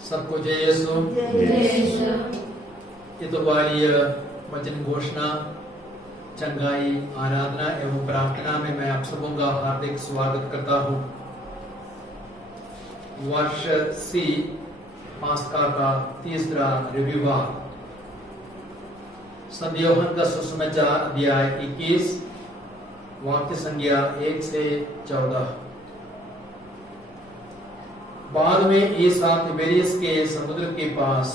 सबको जय यीशु। इतवारीय वचन घोषणा, चंगाई, आराधना एवं प्रार्थना में मैं आप सबों का हार्दिक स्वागत करता हूँ। वर्ष सी पास्का का तीसरा रविवार, संत यूहन्ना का सुसमाचार अध्याय 21 वाक्य संख्या 1 से 14। बाद में ईसा तिबेरियस के समुद्र के पास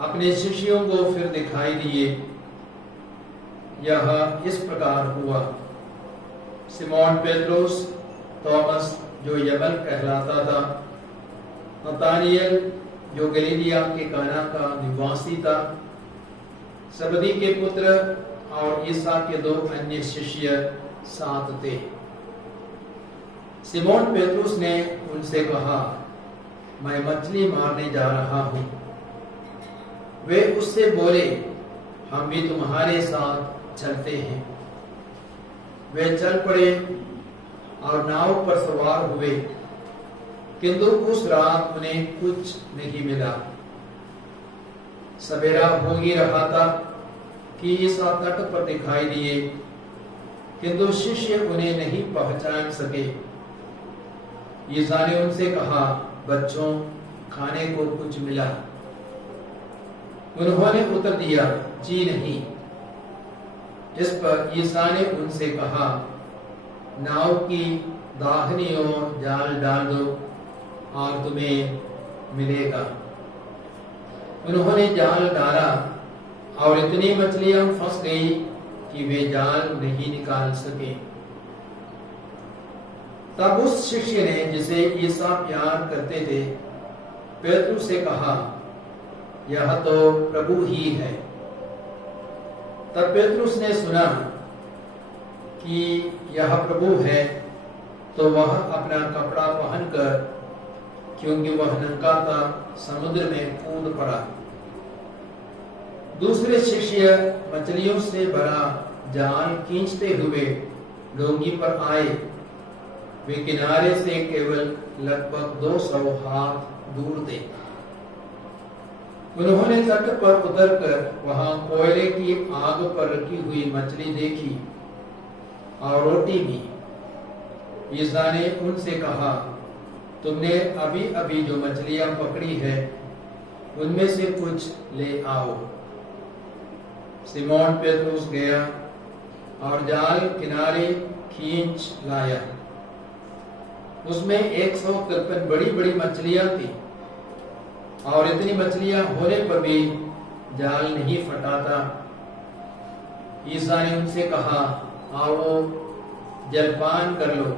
अपने शिष्यों को फिर दिखाई दिए। यह इस प्रकार हुआ। सिमोन पेट्रोस, थॉमस जो यमन कहलाता था, नतानियल जो गलीलिया के काना का निवासी था, सबदी के पुत्र और ईसा के दो अन्य शिष्य साथ थे। सिमोन पेट्रोस ने उनसे कहा, मैं मछली मारने जा रहा हूं। वे उससे बोले, हम भी तुम्हारे साथ चलते हैं। वे चल पड़े और नाव पर सवार हुए, किंतु उस रात उन्हें कुछ नहीं मिला। सवेरा हो ही रहा था कि ईसा तट पर दिखाई दिए, किंतु शिष्य उन्हें नहीं पहचान सके। ईसा ने उनसे कहा, बच्चों, खाने को कुछ मिला? उन्होंने उत्तर दिया, जी नहीं। इस पर ईसा ने उनसे कहा, नाव की दाहिनी ओर जाल डाल दो और तुम्हें मिलेगा। उन्होंने जाल डाला और इतनी मछलियां फंस गई कि वे जाल नहीं निकाल सके। तब उस शिष्य ने, जिसे ईसा प्यार करते थे, पेट्रोस से कहा, यह तो प्रभु ही है। तब पेट्रोस ने सुना कि यह प्रभु है, तो वह अपना कपड़ा पहनकर, क्योंकि वह नंगा था, समुद्र में कूद पड़ा। दूसरे शिष्य मछलियों से भरा जाल खींचते हुए डोंगी पर आए। वे किनारे से केवल लगभग 200 हाथ दूर थे। उन्होंने तट पर उतरकर वहां कोयले की आग पर रखी हुई मछली देखी और रोटी भी। ईसा ने उनसे कहा, तुमने अभी अभी जो मछलियां पकड़ी है, उनमें से कुछ ले आओ। सिमोन पेट्रोस गया और जाल किनारे खींच लाया। उसमें 153 बड़ी बड़ी मछलियां थी, और इतनी मछलियां होने पर भी जाल नहीं फटा था। ईसा ने उनसे कहा, आओ जलपान कर लो।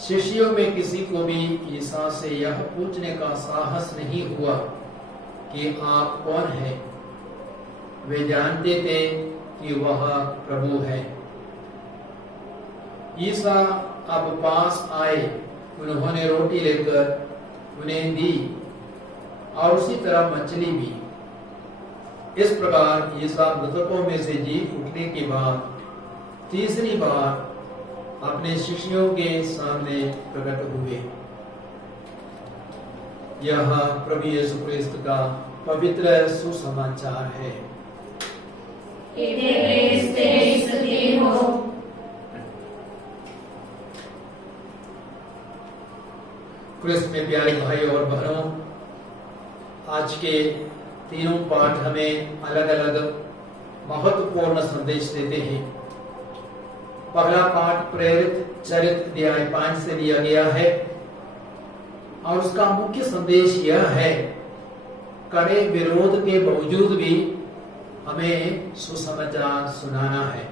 शिष्यों में किसी को भी ईसा से यह पूछने का साहस नहीं हुआ कि आप कौन हैं। वे जानते थे कि वह प्रभु है। ईसा अब पास आए। उन्होंने रोटी लेकर उन्हें दी और उसी तरह मछली भी। इस प्रकार ईसा मृतकों में से जी उठने के बाद तीसरी बार अपने शिष्यों के सामने प्रकट हुए। यह प्रभु यीशु क्रिस्त का पवित्र सुसमाचार है। क्रिस्त में प्यारे भाई और बहनों, आज के तीनों पाठ हमें अलग अलग महत्वपूर्ण संदेश देते हैं। पहला पाठ प्रेरित चरित्र अध्याय 5 से लिया गया है और उसका मुख्य संदेश यह है, कड़े विरोध के बावजूद भी हमें सुसमाचार सुनाना है।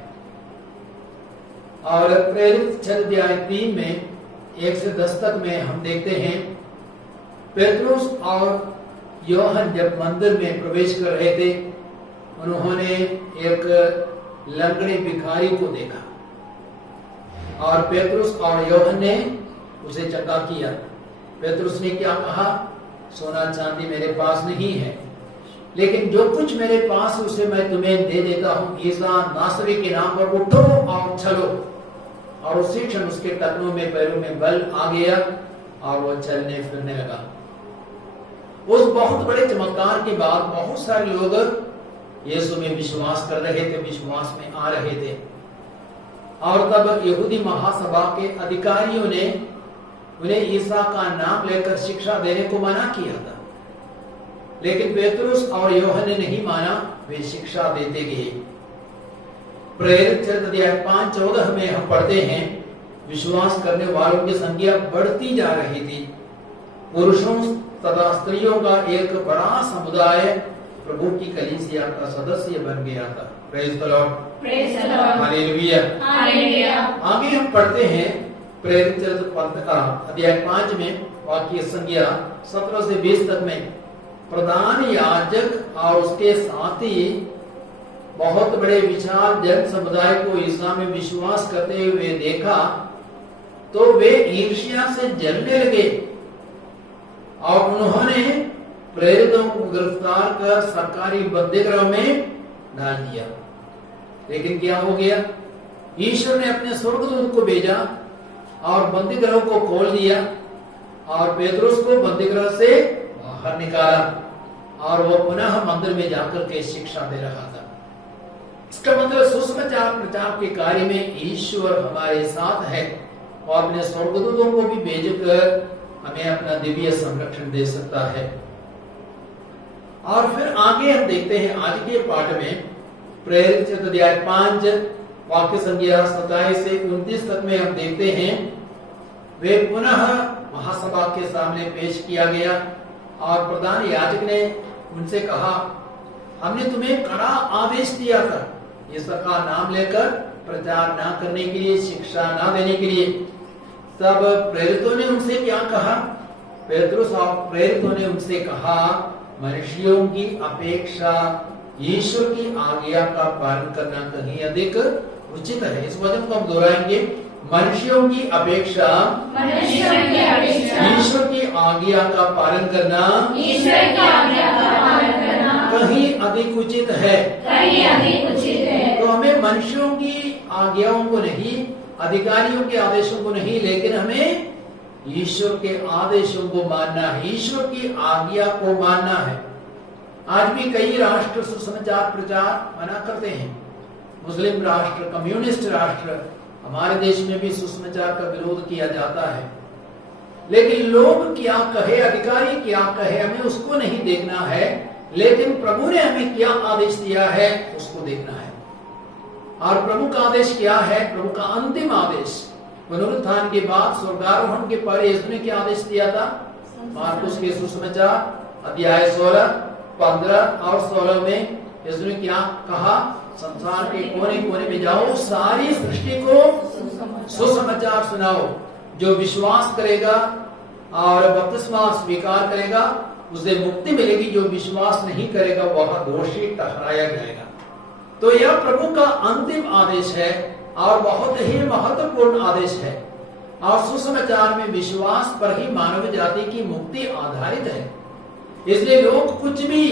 और प्रेरित चरित्र अध्याय 3 में 1 से 10 तक में हम देखते हैं, पेट्रोस और यूहन्ना जब मंदिर में प्रवेश कर रहे थे, उन्होंने एक लंगड़े भिखारी को देखा और पेट्रोस और यूहन्ना ने उसे चंगा किया। पेट्रोस ने क्या कहा, सोना चांदी मेरे पास नहीं है, लेकिन जो कुछ मेरे पास है उसे मैं तुम्हें दे देता हूं। ईसा नासरी के नाम पर उठो और चलो। और उसी क्षण उसके टखनों में, पैरों में बल आ गया और वो चलने फिरने लगा। उस बहुत बड़े चमत्कार के बाद बहुत सारे लोग यीशु में विश्वास कर रहे थे, विश्वास में आ रहे थे। और तब यहूदी महासभा के अधिकारियों ने उन्हें ईसा का नाम लेकर शिक्षा देने को मना किया था, लेकिन पेतरुस और यूहन्ना ने नहीं माना, वे शिक्षा देते गए। प्रेरित चरित्र अध्याय 5:14 में हम पढ़ते हैं, विश्वास करने वालों की संख्या बढ़ती जा रही थी। पुरुषों तथा स्त्रियों का एक बड़ा समुदाय प्रभु की कलीसिया का सदस्य बन गया था। Praise the Lord, praise the lord, hallelujah, hallelujah. आगे हम पढ़ते हैं प्रेरित चरित्र अध्याय 5 में वाक्य संख्या 17 से 20 तक में, प्रधान याजक और उसके साथी बहुत बड़े विशाल जन समुदाय को ईसा में विश्वास करते हुए देखा तो वे ईर्ष्या से जलने लगे और उन्होंने प्रेरितों को गिरफ्तार कर सरकारी बंदीगृह में डाल दिया। लेकिन क्या हो गया? ईश्वर ने अपने स्वर्गदूत को भेजा और बंदीगृह को खोल दिया और पेतरुस को बंदीगृह से बाहर निकाला और वो पुनः मंदिर में जाकर के शिक्षा दे रहा था। इसका मतलब सुसमाचार प्रचार के कार्य में ईश्वर हमारे साथ है और अपने स्वर्गदूतों को भी भेजकर हमें अपना दिव्य संरक्षण दे सकता है। और फिर आगे हम देखते हैं आज के पाठ में प्रेरित चरित्र अध्याय 5 वाक्य संख्या 27 से 29 तक में हम देखते हैं, वे पुनः महासभा के सामने पेश किया गया और प्रधान याजक ने उनसे कहा, हमने तुम्हें कड़ा आदेश दिया था यीशु का नाम लेकर प्रचार ना करने के लिए, शिक्षा ना देने के लिए। तब प्रेरितों ने उनसे क्या कहा? पेतरुस और प्रेरितों ने उनसे कहा, मनुष्यों की अपेक्षा ईश्वर की आज्ञा का पालन करना कहीं अधिक उचित है। इस वचन को हम दोहराएंगे, मनुष्यों की अपेक्षा ईश्वर की आज्ञा का पालन करना कहीं अधिक उचित है। तो हमें मनुष्यों की आज्ञाओं को नहीं, अधिकारियों के आदेशों को नहीं, लेकिन हमें ईश्वर के आदेशों को मानना है, ईश्वर की आज्ञा को मानना है। आज भी कई राष्ट्र सुसमाचार प्रचार मना करते हैं। मुस्लिम राष्ट्र, कम्युनिस्ट राष्ट्र, हमारे देश में भी सुसमाचार का विरोध किया जाता है। लेकिन लोग क्या कहे, अधिकारी क्या कहे, हमें उसको नहीं देखना है, लेकिन प्रभु ने हमें क्या आदेश दिया है उसको देखना है। और प्रभु का आदेश क्या है? प्रभु का अंतिम आदेश पुनरुत्थान के बाद स्वर्गारोहण के पहले यीशु ने क्या आदेश दिया था? मार्कुस के सुसमाचार अध्याय 16, 15 और 16 में यीशु ने क्या कहा? संसार के कोने कोने में जाओ, सारी सृष्टि को सुसमाचार सुनाओ। जो विश्वास करेगा और बपतिस्मा स्वीकार करेगा उसे मुक्ति मिलेगी, जो विश्वास नहीं करेगा वह दोषी ठहराया जाएगा। तो यह प्रभु का अंतिम आदेश है और बहुत ही महत्वपूर्ण आदेश है। और सुसमाचार में विश्वास पर ही मानव जाति की मुक्ति आधारित है। इसलिए लोग कुछ भी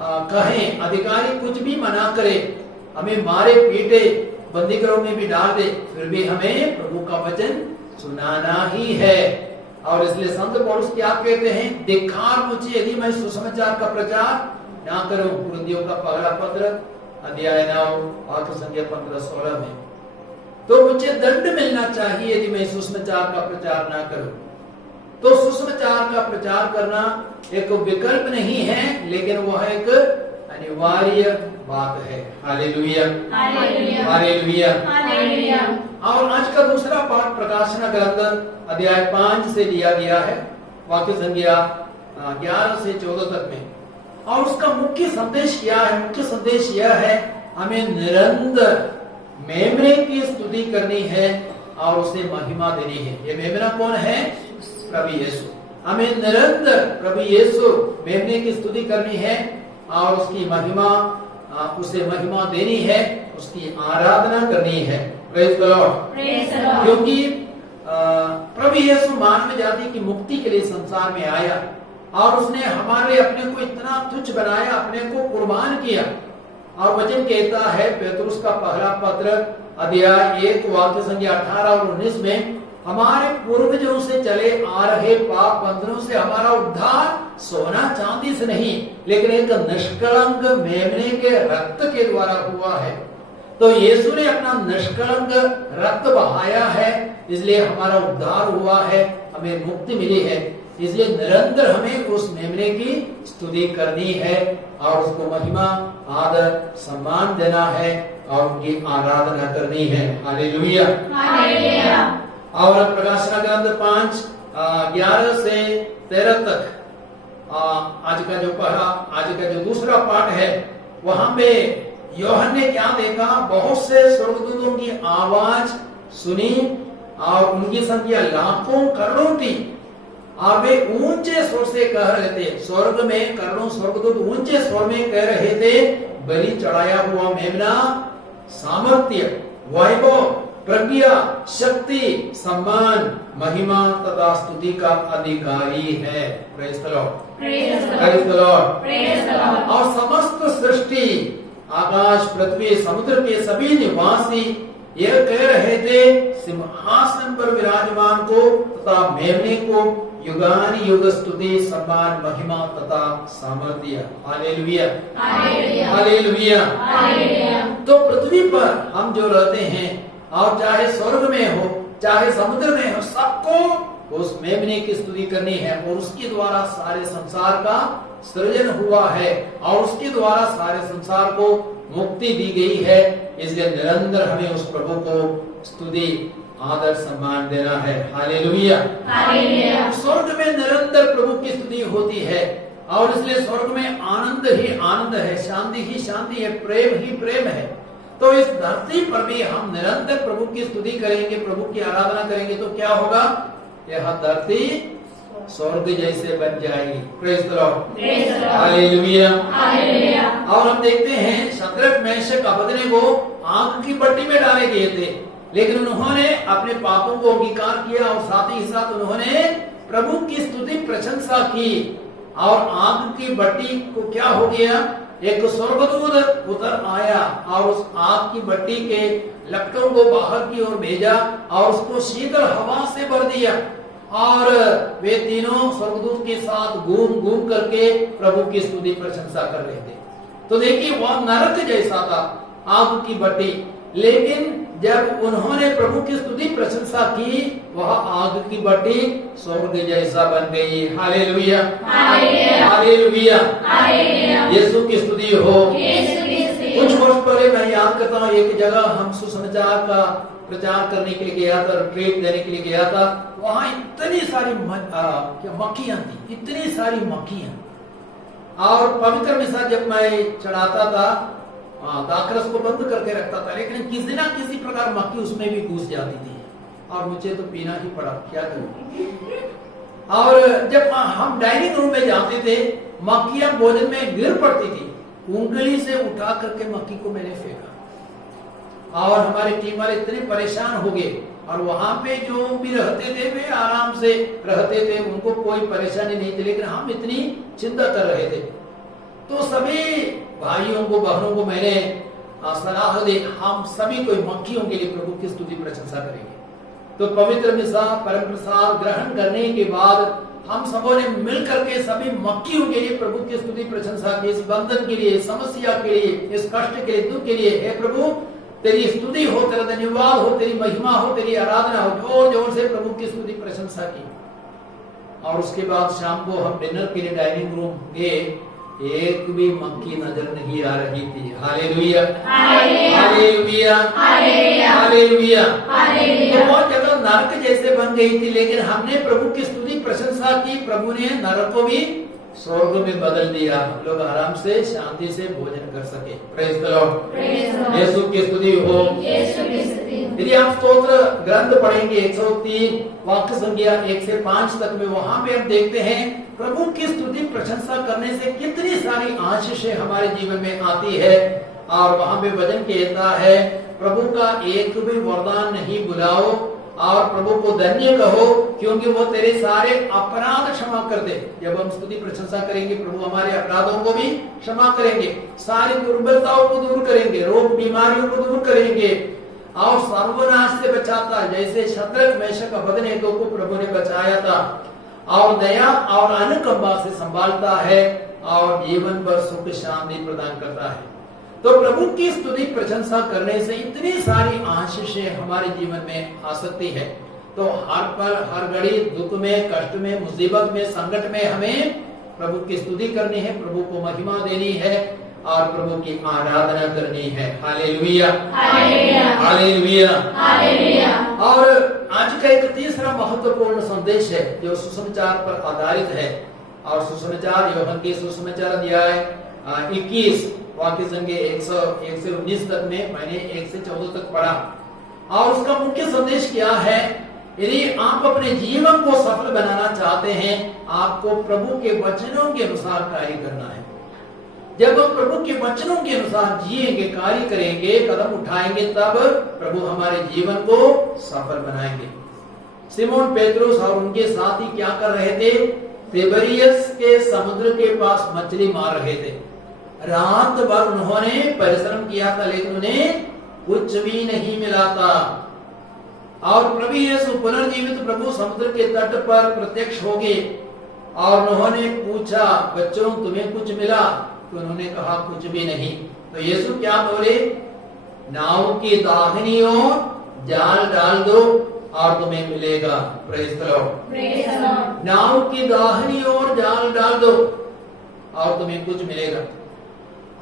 कहें, अधिकारी कुछ भी मना करे, हमें मारे पीटे, बंदीगृह में भी डाल दे, फिर भी हमें प्रभु का वचन सुनाना ही है। और इसलिए संत पौलुस क्या कहते हैं? धिक्कार मुझे यदि मैं सुसमाचार का प्रचार ना करूं। कुरिन्थियों का पहला पत्र अध्याय 9 वाक्य संख्या 15-16 में, तो मुझे दंड मिलना चाहिए यदि मैं सुसमाचार का प्रचार ना करूं। तो सुसमाचार का प्रचार करना एक विकल्प नहीं है, लेकिन वह एक अनिवार्य बात है। Hallelujah, hallelujah, hallelujah. और आज का दूसरा पाठ प्रकाशन ग्रंथ अध्याय 5 से लिया गया है, वाक्य संख्या 11 से 14 तक में। और उसका मुख्य संदेश क्या है? मुख्य संदेश यह है, हमें निरंतर मेमने की स्तुति करनी है और उसे महिमा देनी है। ये मेमना कौन है? प्रभु यीशु। हमें निरंतर प्रभु यीशु मेमने की स्तुति करनी है और उसकी महिमा, उसे महिमा देनी है, उसकी आराधना करनी है। Praise the Lord. क्योंकि प्रभु यीशु मानव जाति की मुक्ति के लिए संसार में आया और उसने हमारे अपने को इतना तुच्छ बनाया, अपने को कुर्बान किया। और वचन कहता है पेतरुस का पहला पत्र अध्याय 1 वाक्य संख्या 18 और 19 में, हमारे पूर्वजों से चले आ रहे पाप बंधनों से हमारा उद्धार सोना चांदी से नहीं, लेकिन एक निष्कलंक मेमने के रक्त के द्वारा हुआ है। तो यीशु ने अपना निष्कलंक रक्त बहाया है, इसलिए हमारा उद्धार हुआ है, हमें मुक्ति मिली है। इसलिए निरंतर हमें उस मेमने की स्तुति करनी है और उसको महिमा, आदर, सम्मान देना है और उनकी आराधना करनी है। Hallelujah, hallelujah. और प्रकाशन ग्रंथ 5:11 से 13 तक आज का जो दूसरा पाठ है, वहां पे यूहन्ना ने क्या देखा? बहुत से स्वर्गदूतों की आवाज सुनी और उनकी संख्या लाखों करोड़ों थी और वे ऊंचे स्वर से कह रहे थे, स्वर्ग में करोड़ों स्वर्गदूत ऊंचे स्वर में कह रहे थे, बलि चढ़ाया हुआ मेमना सामर्थ्य, वैभव, प्रज्ञा, शक्ति, सम्मान, महिमा तथा स्तुति का अधिकारी है। Praise the Lord, praise the Lord, praise the Lord. और समस्त सृष्टि, आकाश, पृथ्वी, समुद्र के सभी निवासी यह कह रहे थे, सिंहासन पर विराजमान को तथा मेमने को युगान युग स्तुति, सम्मान, महिमा तथा सामर्थ्य। Hallelujah, hallelujah, hallelujah. हालेलुया। तो पृथ्वी पर हम जो रहते हैं, और चाहे स्वर्ग में हो चाहे समुद्र में हो, सबको उस मेमने की स्तुति करनी है और उसके द्वारा सारे संसार का सृजन हुआ है और उसके द्वारा सारे संसार को मुक्ति दी गई है। इसलिए निरंतर हमें उस प्रभु को स्तुति, आदर, सम्मान देना है। Hallelujah, hallelujah. स्वर्ग में निरंतर प्रभु की स्तुति होती है और इसलिए स्वर्ग में आनंद ही आनंद है, शांति ही शांति है, प्रेम ही प्रेम है। तो इस धरती पर भी हम निरंतर प्रभु की स्तुति करेंगे, प्रभु की आराधना करेंगे, तो क्या होगा? यह धरती स्वर्ग जैसे बन जाएगी। Praise the Lord, praise the lord. Hallelujah, hallelujah. और हम देखते हैं शद्रक, मेशक, अबेदनेगो आग की भट्टी में डाले गए थे, लेकिन उन्होंने अपने पापों को अंगीकार किया और साथ ही साथ उन्होंने प्रभु की स्तुति प्रशंसा की और आग की भट्टी को क्या हो गया? एक स्वर्गदूत उतर आया और उस आग की भट्टी के लपटों को बाहर की ओर भेजा और उसको शीतल हवा से भर दिया और वे तीनों स्वर्गदूत के साथ घूम घूम करके प्रभु की स्तुति प्रशंसा कर रहे थे। तो देखिए, वह नरक जैसा था, आग की भट्टी, लेकिन जब उन्होंने प्रभु की स्तुति प्रशंसा की, वह आग की भट्टी स्वर्ग जैसा बन गई। Hallelujah, hallelujah, hallelujah, hallelujah. यीशु की स्तुति हो। यीशु की स्तुति। कुछ वर्ष पहले मैं याद करता हूँ, एक जगह हम सुसमाचार का प्रचार करने के लिए गया था, ट्रेट देने के लिए गया था। वहां इतनी सारी मक्खियां थी, इतनी सारी मक्खियां। और पवित्र मिसा जब मैं चढ़ाता था, दाखरस को बंद करके रखता था, लेकिन किसी ना किसी प्रकार मक्खी उसमें भी घुस जाती थी और मुझे तो पीना ही पड़ा, क्या करूं। और जब हम डाइनिंग रूम में जाते थे, मक्खियां भोजन में गिर पड़ती थी, उंगली से उठा करके मक्खी को मैंने फेंका और हमारे टीम वाले इतने परेशान हो गए। और वहां पे जो भी रहते थे वे आराम से रहते थे, उनको कोई परेशानी नहीं थी, लेकिन हम इतनी चिंता कर रहे थे। तो सभी भाइयों को, बहनों को मैंने सलाह दी, हम सभी कोई मक्खियों के लिए प्रभु की स्तुति प्रशंसा करेंगे। तो पवित्र मिसा परम प्रसाद ग्रहण करने के बाद हम सबों ने मिल करके सभी मक्खियों के लिए प्रभु की स्तुति प्रशंसा की, इस बंधन के लिए, समस्या के लिए, इस कष्ट के लिए, दुख के लिए। हे प्रभु, तेरी स्तुति हो, तेरा धन्यवाद हो, तेरी महिमा हो, तेरी आराधना हो। जोर जोर से प्रभु की स्तुति प्रशंसा की। और उसके बाद शाम को हम डिनर के लिए डाइनिंग रूम गए, एक भी मक्खी नजर नहीं आ रही थी। Hallelujah, hallelujah, hallelujah, hallelujah. तो बहुत जगह नरक जैसे बन गई थी, लेकिन हमने प्रभु की स्तुति प्रशंसा की, प्रभु ने नरक को भी स्वर्ग में बदल दिया, हम लोग आराम से शांति से भोजन कर सके। प्रेज़ द लॉर्ड, यीशु की स्तुति हो। यीशु की स्तुति। यदि आप स्तोत्र ग्रंथ पढ़ेंगे 103 वाक्य संख्या 1 से 5 तक में, वहां पे हम देखते हैं प्रभु की स्तुति प्रशंसा करने से कितनी सारी आशीषें हमारे जीवन में आती है। और वहां पे वचन कहता है, प्रभु का एक भी वरदान नहीं भुलाओ और प्रभु को धन्य कहो, क्योंकि वो तेरे सारे अपराध क्षमा कर दे। जब हम स्तुति प्रशंसा करेंगे, प्रभु हमारे अपराधों को भी क्षमा करेंगे, सारी दुर्बलताओं को दूर करेंगे, रोग बीमारियों को दूर करेंगे और सर्वनाश से बचाता है। जैसे शद्रक, मेशक, अबेदनेगो को प्रभु ने बचाया था और दया और अनुकंपा से संभालता है और जीवन भर सुख शांति प्रदान करता है। तो प्रभु की स्तुति प्रशंसा करने से इतनी सारी आशीषें हमारे जीवन में आ सकती है। तो हर पल हर घड़ी दुख में, कष्ट में, मुसीबत में, संकट में हमें प्रभु की स्तुति करनी है, प्रभु को महिमा देनी है और प्रभु की आराधना करनी है। Hallelujah, hallelujah, hallelujah, hallelujah. और आज का एक तीसरा महत्वपूर्ण संदेश है जो सुसमाचार पर आधारित है। और सुसमाचार यूहन्ना के सुसमाचार अध्याय 21 वाक्य संख्या 1 से 19 तक में मैंने 1 से 14 तक पढ़ा। और उसका मुख्य संदेश क्या है? यदि आप अपने जीवन को सफल बनाना चाहते हैं, आपको प्रभु के वचनों के अनुसार कार्य करना है। जब हम प्रभु के वचनों के अनुसार जिएंगे, कार्य करेंगे, कदम उठाएंगे, तब प्रभु हमारे जीवन को सफल बनाएंगे। सिमोन पेत्रुस और उनके साथी क्या कर रहे थे? तिबेरियस के समुद्र के पास मछली मार रहे थे। रात भर उन्होंने परिश्रम किया था, लेकिन उन्हें कुछ भी नहीं मिला था। और प्रभु यीशु पुनर्जीवित प्रभु समुद्र के तट पर प्रत्यक्ष हो गए और उन्होंने पूछा, बच्चों तुम्हें कुछ मिला? तो उन्होंने कहा कुछ भी नहीं। तो यीशु क्या बोले? नाव की दाहिनी ओर जाल डाल दो और तुम्हें मिलेगा। Praise the Lord. नाव की दाहिनी ओर जाल डाल दो और तुम्हें कुछ मिलेगा।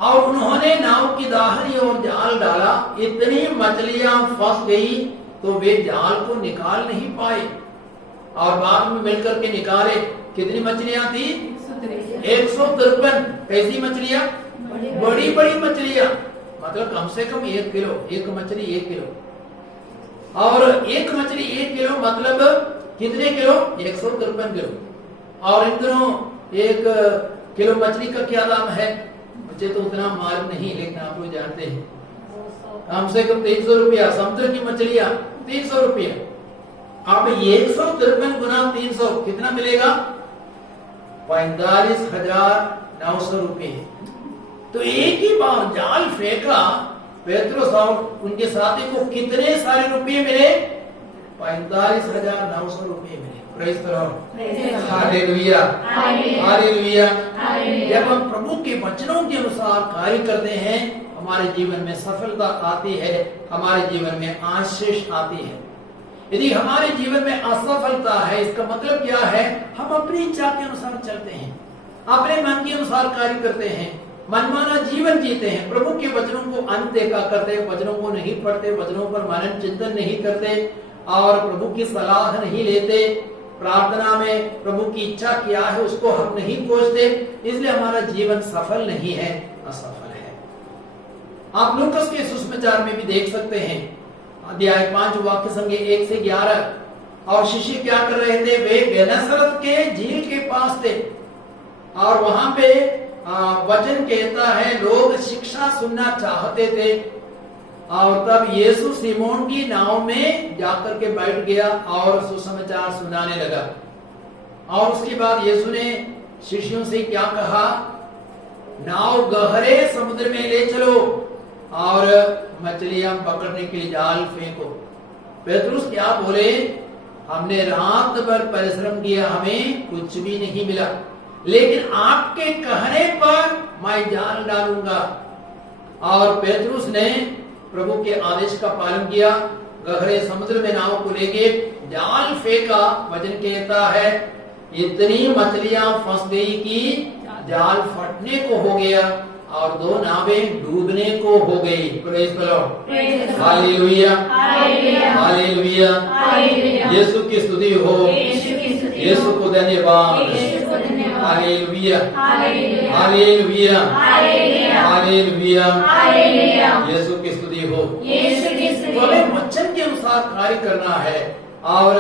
और उन्होंने नाव की दाहिनी ओर जाल डाला, इतनी मछलियां फंस गई तो वे जाल को निकाल नहीं पाए और बाद में मिलकर के निकाले। कितनी मछलियां थी? 153। कैसी मछलियां? बड़ी बड़ी मछलियां, मतलब कम से कम 1 किलो। एक मछली 1 किलो और एक मछली 1 किलो मतलब कितने किलो? 153 किलो। और इन दिनों 1 किलो मछली का क्या दाम है? मुझे तो उतना मालूम नहीं, लेकिन आप लोग जानते हैं कम से कम 300 रुपया। समुद्र की मछलियां 300 रुपया। अब 153 गुना 300 कितना मिलेगा? 45,900 रुपये। तो एक ही बार जाल फेंका पेत्रुस और उनके साथी को कितने सारे रुपये मिले? 45,900 रुपये मिले। Praise the lord. Hallelujah, hallelujah. जब हम प्रभु के वचनों के अनुसार कार्य करते हैं, हमारे जीवन में सफलता आती है, हमारे जीवन में आशीष आती है। यदि हमारे जीवन में असफलता है, इसका मतलब क्या है? हम अपनी इच्छा के अनुसार चलते हैं, अपने मन के अनुसार कार्य करते हैं, मनमाना जीवन जीते हैं, प्रभु के वचनों को अनदेखा करते, वचनों को नहीं पढ़ते, वचनों पर मनन चिंतन नहीं करते और प्रभु की सलाह नहीं लेते। प्रार्थना में प्रभु की इच्छा क्या है उसको हम नहीं खोजते, इसलिए हमारा जीवन सफल नहीं है, असफल है। आप लूकास के सुसमाचार में भी देख सकते हैं, अध्याय 5 वाक्य संख्या 1 से 11। और शिष्य क्या कर रहे थे? वे गेनेसरत के झील के पास थे और वहां पे वचन कहता है लोग शिक्षा सुनना चाहते थे। और तब यीशु सिमोन की नाव में जाकर के बैठ गया और सुसमाचार सुनाने लगा। और उसके बाद यीशु ने शिष्यों से क्या कहा? नाव गहरे समुद्र में ले चलो और मछलियां पकड़ने के लिए जाल फेंको। पेतरुस क्या बोले? हमने रात भर परिश्रम किया, हमें कुछ भी नहीं मिला, लेकिन आपके कहने पर मैं जाल डालूंगा। और पेतरुस ने प्रभु के आदेश का पालन किया, गहरे समुद्र में नाव को लेके जाल फेंका। वचन कहता है इतनी मछलियां फंस गई कि जाल फटने को हो गया और 2 नावें डूबने को हो गई। Praise the lord. Hallelujah, hallelujah. यीशु की स्तुति हो, यीशु को धन्यवाद। Hallelujah, hallelujah, hallelujah. यीशु की स्तुति हो। तो हमें वचन के अनुसार कार्य करना है और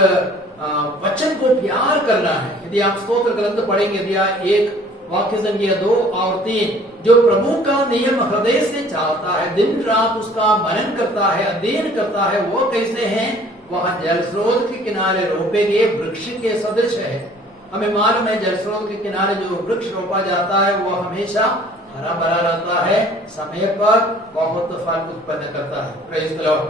वचन को प्यार करना है। यदि आप स्तोत्र ग्रंथ पढ़ेंगे, अध्याय 1 वाक्य संख्या 2 और 3, जो प्रभु का नियम हृदय से चाहता है, दिन रात उसका मनन करता है, अध्ययन करता है, वो कैसे हैं? वह जल स्रोत के किनारे रोपे गए वृक्ष के सदृश है। हमें मालूम है जल स्रोत के किनारे जो वृक्ष रोपा जाता है वो हमेशा हरा भरा रहता है, समय पर बहुत फल उत्पन्न करता है। Praise the lord,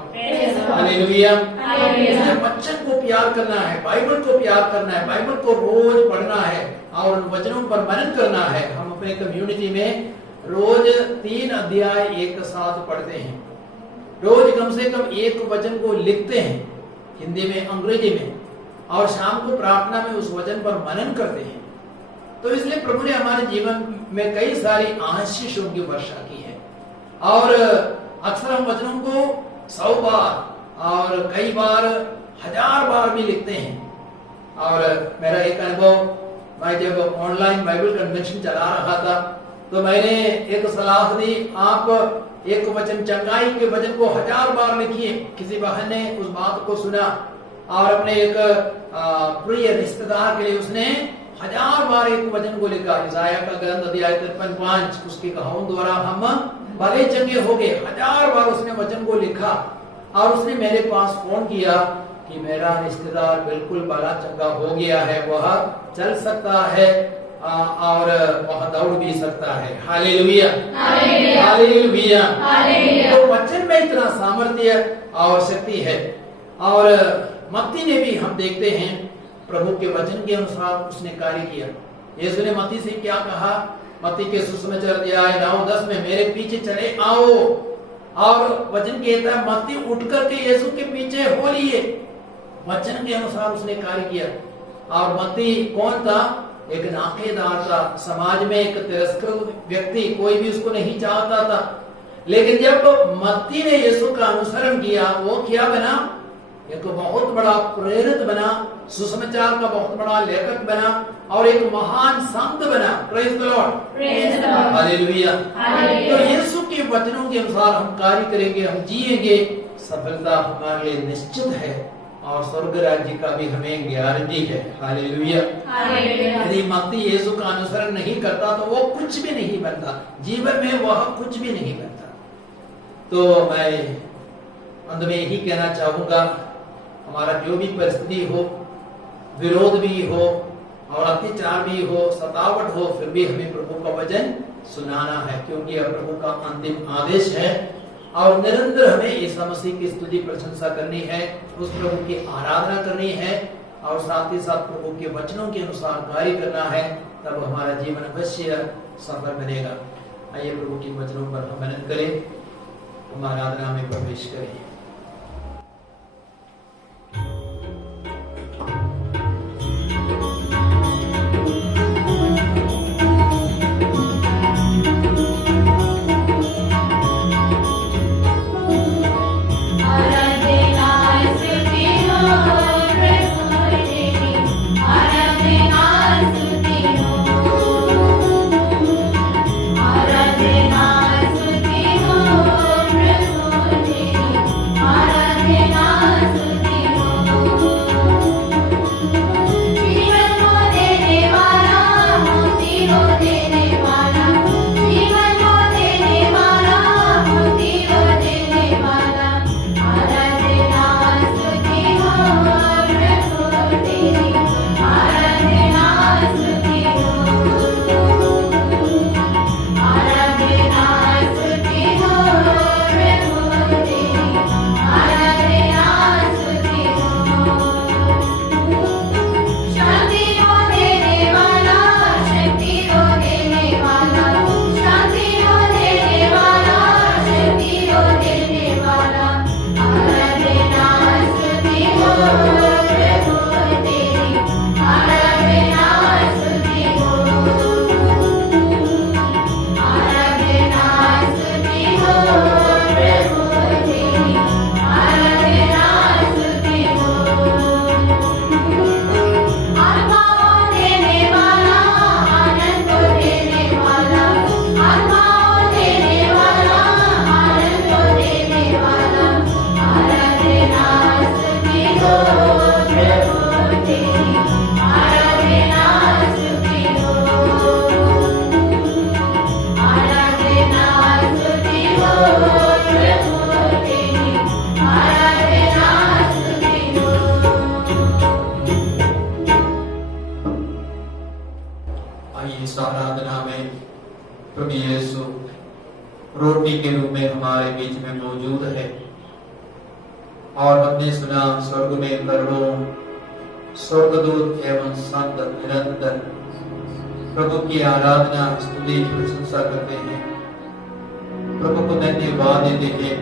hallelujah. इसलिए वचन को प्यार करना है, बाइबल को प्यार करना है, बाइबल को रोज पढ़ना है और उन वचनों पर मनन करना है। हम अपने कम्युनिटी में रोज 3 अध्याय एक साथ पढ़ते हैं, रोज कम से कम एक वचन को लिखते हैं, हिंदी में, अंग्रेजी में, और शाम को प्रार्थना में उस वचन पर मनन करते हैं। तो इसलिए प्रभु ने हमारे जीवन में कई सारी आशीषों की वर्षा की है और अक्सर हम वचनों को 100 बार और कई बार 1000 बार भी लिखते हैं। और मेरा एक अनुभव, मैं जब ऑनलाइन बाइबल कन्वेंशन चला रहा था तो मैंने एक सलाह दी, आप एक वचन, चंगाई के वचन को 1000 बार लिखिए। किसी बहन ने उस बात को सुना और अपने एक प्रिय रिश्तेदार के लिए उसने 1000 बार एक वचन को लिखा। यशायाह का ग्रंथ अध्याय 53:5, उसके कहावों द्वारा हम भले चंगे हो गए। 1000 बार उसने वचन को लिखा और उसने मेरे पास फोन किया कि मेरा रिश्तेदार बिल्कुल भला चंगा हो गया है, वह चल सकता है और वह दौड़ भी सकता है। Hallelujah, hallelujah. तो वचन में इतना सामर्थ्य और शक्ति है। और मत्ती ने भी हम देखते हैं प्रभु के वचन के अनुसार उसने कार्य किया। यीशु ने मत्ती से क्या कहा? मत्ती के सुसमाचार अध्याय 9:10 में मेरे पीछे चले आओ, और वचन कहता है मत्ती उठ करके यीशु के पीछे हो लिए। वचन के अनुसार उसने कार्य किया। और मत्ती कौन था? एक नाकेदार था, समाज में एक तिरस्कृत व्यक्ति, कोई भी उसको नहीं चाहता था। लेकिन जब मत्ती ने यीशु का अनुसरण किया, वो क्या बना? एक बहुत बड़ा प्रेरित बना, सुसमाचार का बहुत बड़ा लेखक बना और एक महान संत बना। Praise the lord, hallelujah. तो यीशु के वचनों के अनुसार हम कार्य करेंगे, हम जिएंगे, सफलता हमारे लिए निश्चित है और स्वर्ग राज्य का भी हमें गारंटी है। हालेलुया। यदि मत्ती यीशु का अनुसरण नहीं करता तो वो कुछ भी नहीं बनता, जीवन में वह कुछ भी नहीं बनता। तो मैं अंत में यही कहना चाहूंगा, हमारा जो भी परिस्थिति हो, विरोध भी हो और अत्याचार भी हो, सतावट हो, फिर भी हमें प्रभु का वचन सुनाना है, क्योंकि यह प्रभु का अंतिम आदेश है। और निरंतर हमें यीशु मसीह की स्तुति प्रशंसा करनी है, उस प्रभु की आराधना करनी है और साथ ही साथ प्रभु के वचनों के अनुसार कार्य करना है। तब हमारा जीवन अवश्य सफल बनेगा। आइए प्रभु के वचनों पर हम मनन करें, हम आराधना में प्रवेश करें। प्रभु यीशु रोटी के रूप में हमारे बीच में मौजूद है। और हमने सुना स्वर्ग में करोड़ों स्वर्गदूत एवं संत निरंतर प्रभु की आराधना स्तुति प्रशंसा करते हैं, प्रभु को धन्यवाद देते हैं,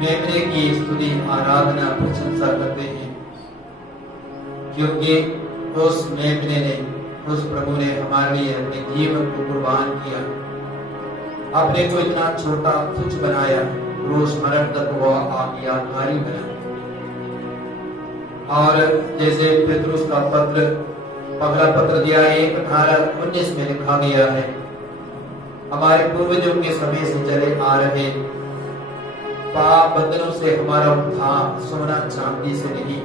मेमने की स्तुति आराधना प्रशंसा करते हैं, क्योंकि उस मेमने ने, उस प्रभु ने हमारे लिए अपने जीवन को कुर्बान किया, अपने को इतना छोटा तुच्छ बनाया, रोज मरण तक वो आज्ञाकारी बना। और जैसे पेतरुस का पत्र, पहला पत्र दिया 1:18-19 में लिखा गया है, हमारे पूर्वजों के समय से चले आ रहे पाप बंधनों से हमारा उद्धार सोना चांदी से नहीं,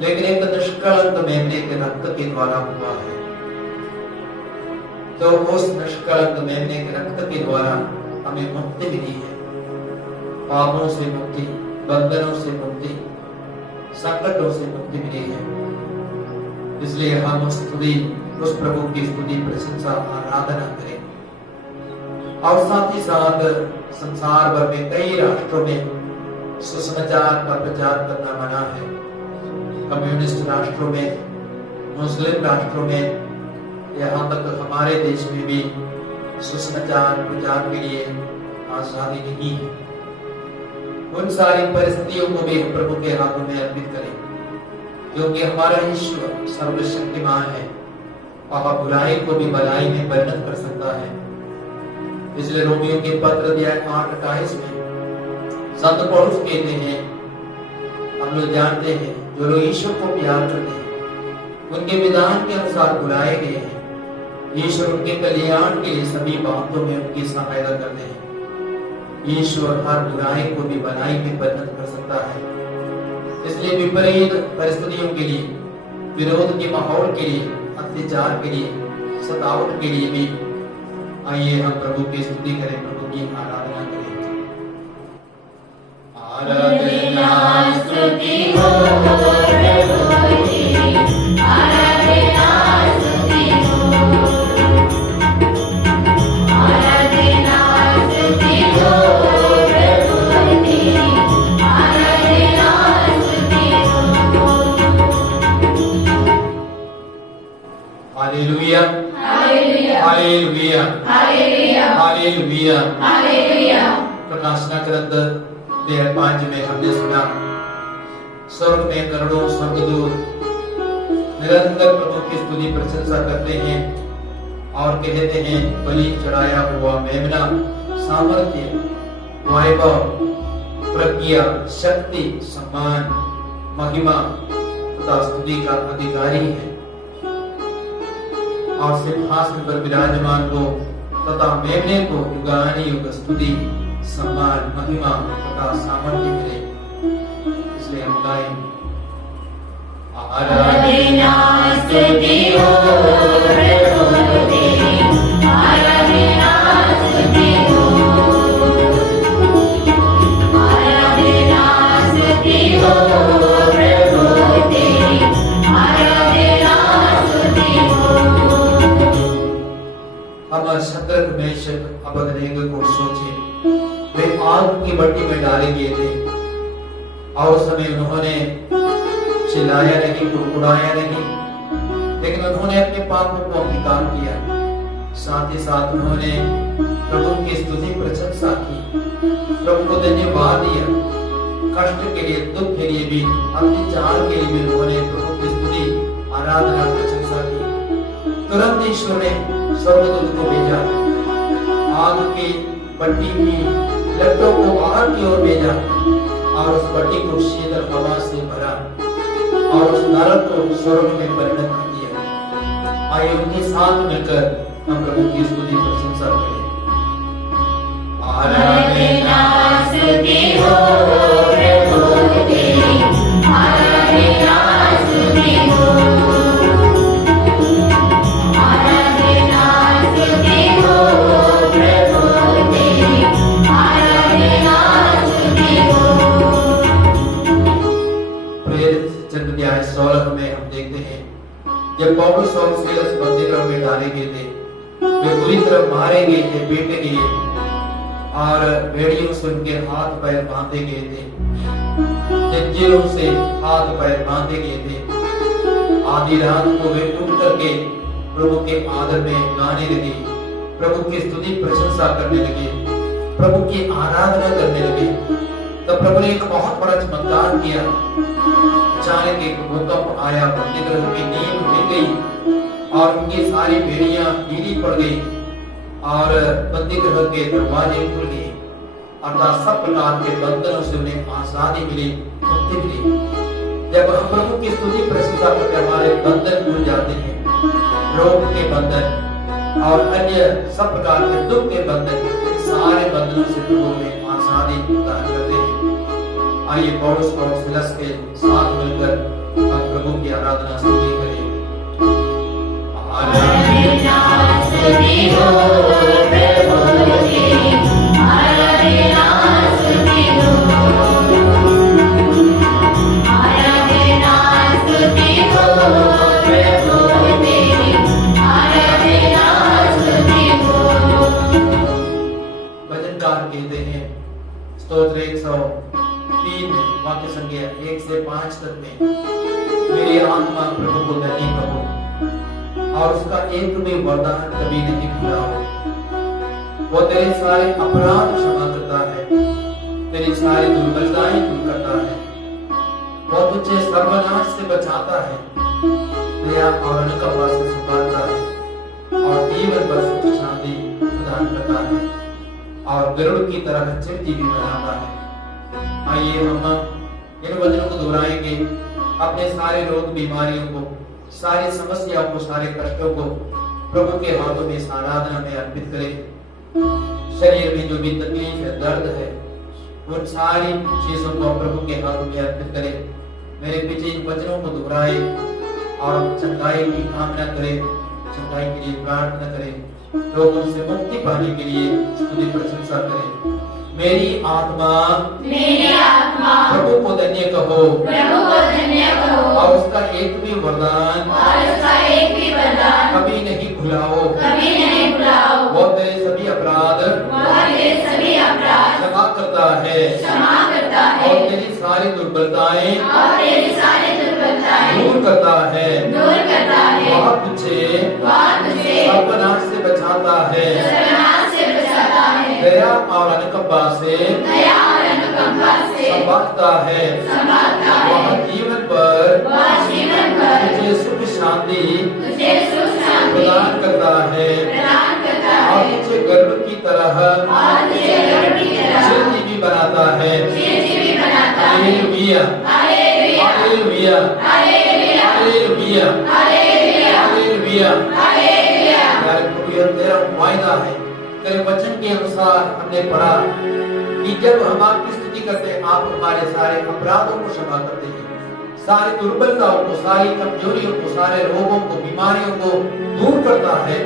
लेकिन एक निष्कलंक मेमने के रक्त के द्वारा हुआ है। तो उस निष्कलंक मेमने के रक्त के द्वारा हमें मुक्ति मिली है, पापों से मुक्ति, बंधनों से मुक्ति, संकटों से मुक्ति मिली है। इसलिए हम स्तुति, उस प्रभु की स्तुति प्रशंसा आराधना करें। और साथ ही साथ संसार भर में कई राष्ट्रों में सुसमाचार का प्रचार करना मना है। कम्युनिस्ट राष्ट्रों में, मुस्लिम राष्ट्रों में, यहाँ तक हमारे देश में भी सुसमाचार प्रचार के लिए आजादी नहीं है। उन सारी परिस्थितियों को भी प्रभु के हाथों में अर्पित करें, क्योंकि हमारा ईश्वर सर्वशक्तिमान है और बुराई को भी भलाई में परिणत कर सकता है। इसलिए रोमियों के पत्र दिया 8:28 में संत पौलुस कहते हैं, हम लोग जानते हैं जो लोग ईश्वर को प्यार करते हैं उनके विधान के अनुसार बुलाए गए हैं। ईश्वर उनके कल्याण के लिए सभी बातों में उनकी सहायता करते हैं। ईश्वर हर बुराई को भी भलाई में परिणत कर सकता है। इसलिए विपरीत परिस्थितियों के लिए, विरोध के माहौल के लिए, अत्याचार के लिए, सतावट के लिए भी आइए हम प्रभु की स्तुति करें, प्रभु की आराधना करें। आराधना स्तुति हो प्रभु की, आराधना स्तुति हो, आराधना स्तुति हो प्रभु की, आराधना स्तुति हो। Hallelujah, hallelujah, hallelujah, hallelujah, hallelujah. प्रकाशना ग्रंथ 5 में हमने सुना, स्वर्ग में करोड़ों स्वर्गदूत निरंतर प्रभु की स्तुति प्रशंसा करते हैं और कहते हैं, बलि चढ़ाया हुआ मेमना सामर्थ्य, वैभव, प्रज्ञा, शक्ति, सम्मान, महिमा तथा स्तुति का अधिकारी है। और सिंहासन पर विराजमान को तथा मेमने को युगानुयुग स्तुति, सम्मान, महिमा तथा सामर्थ्य मिले। इसलिए हम गाएं, आराधना स्तुति हो प्रभु की, आराधना स्तुति हो, आराधना स्तुति हो प्रभु की, आराधना स्तुति हो। हम शद्रक, मेशक, अबेदनगो को सोचे, वे आग की भट्टी में डाले गए थे और उस समय उन्होंने चिल्लाया नहीं, कुड़कुड़ाया नहीं, लेकिन उन्होंने अपने पापों को अंगीकार किया। साथ ही साथ उन्होंने प्रभु की स्तुति प्रशंसा की, प्रभु को धन्यवाद दिया। कष्ट के लिए, दुख के लिए भी, अत्याचार के लिए भी उन्होंने प्रभु की स्तुति आराधना प्रशंसा की। तुरंत ईश्वर ने स्वर्गदूत को भेजा, आग की भट्टी की लपटों को बाहर की ओर भेजा और उस भट्टी को शीतल हवा से भरा और उस नरक को स्वर्ग में परिणत कर दिया। आइए उनके साथ मिलकर हम प्रभु की स्तुति प्रशंसा करें। आराधना स्तुति हो प्रभु की, आराधना स्तुति हो, आराधना स्तुति हो प्रभु की, आराधना स्तुति हो। प्रेरित चरित्र अध्याय 16 में हम देखते हैं, जब पौलुस और सीलास बंदीगृह में डाले गए थे वे बुरी तरह मारे गए थे, पीटे गए और भेड़ियों से उनके हाथ पैर बांधे गए थे, जंजीरों से हाथ पैर बांधे गए थे। आधी रात को वे उठ करके प्रभु के आदर में गाने लगे, प्रभु की स्तुति प्रशंसा करने लगे, प्रभु की आराधना करने लगे। तब प्रभु ने एक बहुत बड़ा चमत्कार किया। अचानक एक भूकंप आया, बंदीगृह की नींव हिल गई और उनकी सारी भेड़ियां ढीली पड़ गई और बंदीगृह के दरवाजे खुल गए, अर्थात सब प्रकार के बंधनों से उन्हें आजादी मिली, मुक्ति मिली। जब हम प्रभु की स्तुति प्रशंसा करके हमारे बंधन भूल जाते हैं, रोग के बंधन और अन्य सब प्रकार के दुख के बंधन, सारे बंधनों से प्रभु में आजादी प्रदान करते हैं। आइए पौलुस और सिलस के साथ मिलकर हम प्रभु की आराधना स्तुति करें। आराधना स्तुति हो प्रभु की, आराधना स्तुति हो, आराधना स्तुति हो प्रभु तेरी, आराधना स्तुति हो। भजनकार कहते हैं स्तोत्र 103 वाक्य संख्या 1 से 5 तक में, मेरी आत्मा प्रभु को धन्य कहो और उसका एक भी वरदान कभी नहीं भुलाओ। वो तेरे सारे अपराध क्षमा करता है, तेरी सारी दुर्बलताएं दूर करता है, वो तुझे सर्वनाश से बचाता है, दया और अनुकंपा से संभालता है और जीवन भर सुख शांति प्रदान करता है और गरुड़ की तरह चिरंजीवी बनाता है। आइए हम इन वचनों को दोहराएंगे, अपने सारे रोग बीमारियों को, सारी समस्याओं को, सारे कष्टों को प्रभु के हाथों में इस आराधना में अर्पित करें। शरीर में जो भी तकलीफ है, दर्द है, उन सारी चीजों को प्रभु के हाथों में अर्पित करें। मेरे पीछे इन वचनों को दोहराए और चंगाई की कामना करें, चंगाई के लिए प्रार्थना करें, लोगों से मुक्ति पाने के लिए स्तुति प्रशंसा करें। मेरी आत्मा प्रभु को धन्य कहो, प्रभु को धन्य कहो और उसका एक भी वरदान कभी नहीं भुलाओ। वो तेरे सभी अपराध क्षमा करता है और तेरी सारी दुर्बलताएं दूर करता है। वह तुझे सर्वनाश से बचाता है, दया और अनुकंपा से संभालता है। वह जीवन पर तुझे सुख शांति प्रदान करता है और तुझे गर्व की तरह चिरंजीवी बनाता है। Hallelujah, hallelujah, hallelujah, hallelujah. तेरा वायदा है, तेरे वचन के अनुसार हमने पढ़ा कि जब हम आपकी स्तुति करते हैं, आप हमारे सारे अपराधों को क्षमा करते हैं, सारी दुर्बलताओं को, सारी कमजोरियों को, सारे रोगों को, बीमारियों को दूर करता है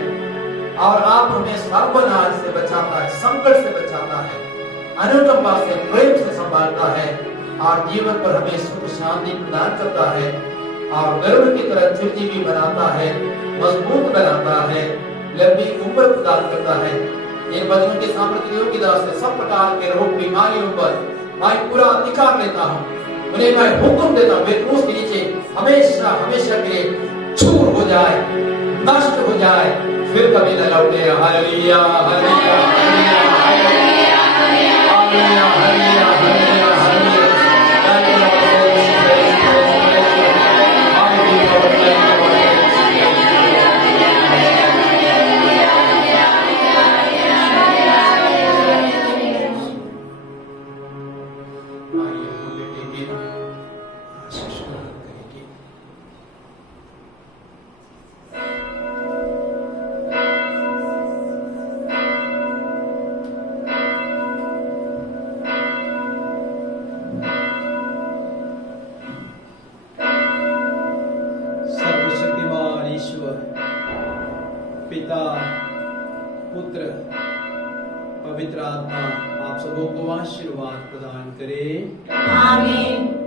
और आप हमें सर्वनाश से बचाता है, संकट से बचाता है, अनुकंपा से, प्रेम से संभालता है और जीवन पर हमें सुख शांति प्रदान करता है और गर्व की तरह चिरंजीवी बनाता है, मजबूत बनाता है, लंबी उम्र प्रदान करता है। इन वचनों के सामर्थ्य योग्यता से सब प्रकार के रोग बीमारियों पर मैं पूरा अधिकार लेता हूँ, उन्हें मैं हुक्म देता हूँ, वे क्रूस के नीचे हमेशा हमेशा के लिए चूर हो जाए, नष्ट हो जाए, फिर कभी न लौटे। Hallelujah, hallelujah, hallelujah, hallelujah, hallelujah, hallelujah, hallelujah. पिता, पुत्र, पवित्र आत्मा आप सबों को आशीर्वाद प्रदान करे। आमीन।